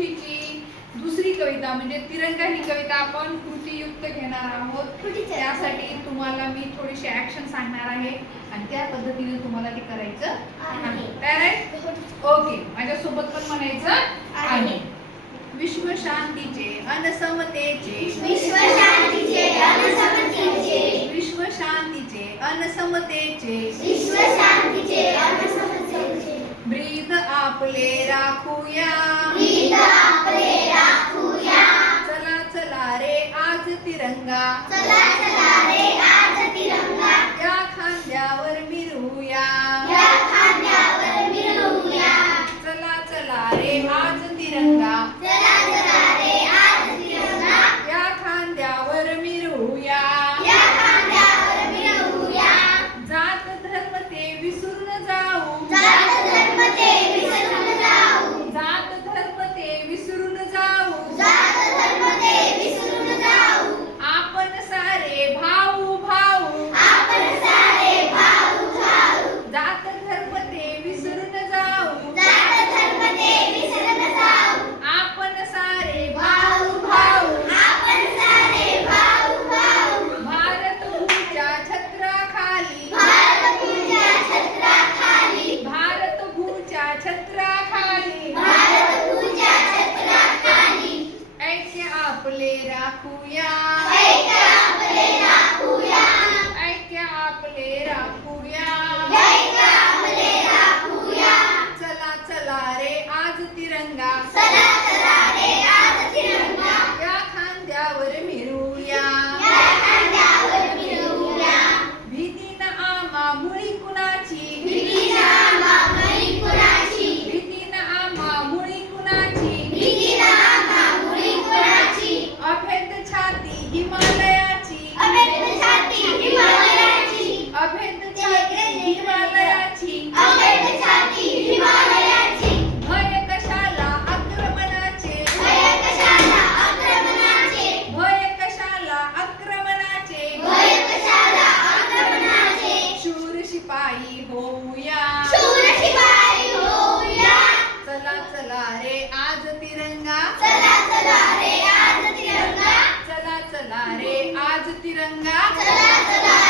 चौथीची दुसरी कविता म्हणजे तिरंगा ही कविता आपण कृतीयुक्त घेणार आहोत. त्यासाठी तुम्हाला मी थोडीशी ऍक्शन सांगणार आहे आणि त्या पद्धतीने तुम्हाला ते करायचं आहे. तयार आहे? ओके. माझ्यासोबत पण म्हणायचं आहे. विश्व शांतीचे अन समतेचे, विश्व शांतीचे अन समतेचे, विश्व शांतीचे अन समतेचे, विश्व शांतीचे अन समतेचे, ब्रीद आपले राखूया, ब्रीद आपले राखूया, चला चला रे आज तिरंगा, चला चला रे आज तिरंगा, या खांद्यावर मिरवूया, या खांद्यावर मिरवूया, चला चला रे आज तिरंगा, चला चला रे आज तिरंगा, या खांद्यावर मिरवूया, या खांद्यावर मिरवूया, जात धर्म ते विसरून जाऊ, जात धर्म ते विसरून जाऊ, जात धर्म ते विसरून जाऊ, जात धर्म ते विसरून जाऊ, आपण सारे भाऊ भाऊ, आपण सारे भाऊ भाऊ, जात धर्म ते विसरून जाऊ, जात धर्म ते विसरून जाऊ, आपण सारे भाऊ भाऊ, आपण सारे भाऊ भाऊ, भारत भूच्या छत्राखाली, भारत भूच्या छत्राखाली, भारत भूच्या छत्राखाली, भारत भूच्या छत्राखाली, ऐक्य आपले राखूया, ऐक्य आपले राखूया, ऐक्य आपले राखूया, ऐक्य आपले राखूया, चला चला रे आज तिरंगा, चला चला रे आज तिरंगा, या खांद्यावर मिरवूया, या खांद्यावर मिरवूया, भीती न आम्हा मुळी कुणाची, भीती न आम्हा कुणाची, भीती न आम्हा मुळी कुणाची, भीती न आम्हा मुळी कुणाची, अभेद छाती हिमालयाची, अभेद छाती हिमालयाची, अभेद छाती हिमालयाची, अभेद छाती हिमालयाची, भय कशाला आक्रमणाचे, भय कशाला आक्रमणाचे, भय कशाला आक्रमणाचे, भय कशाला आक्रमणाचे, शूर शिपाई होऊया, शूर शिपाई होऊया, चला चला रे आज तिरंगा, चला चला रे आज तिरंगा, चला चला रे आज तिरंगा, चला चला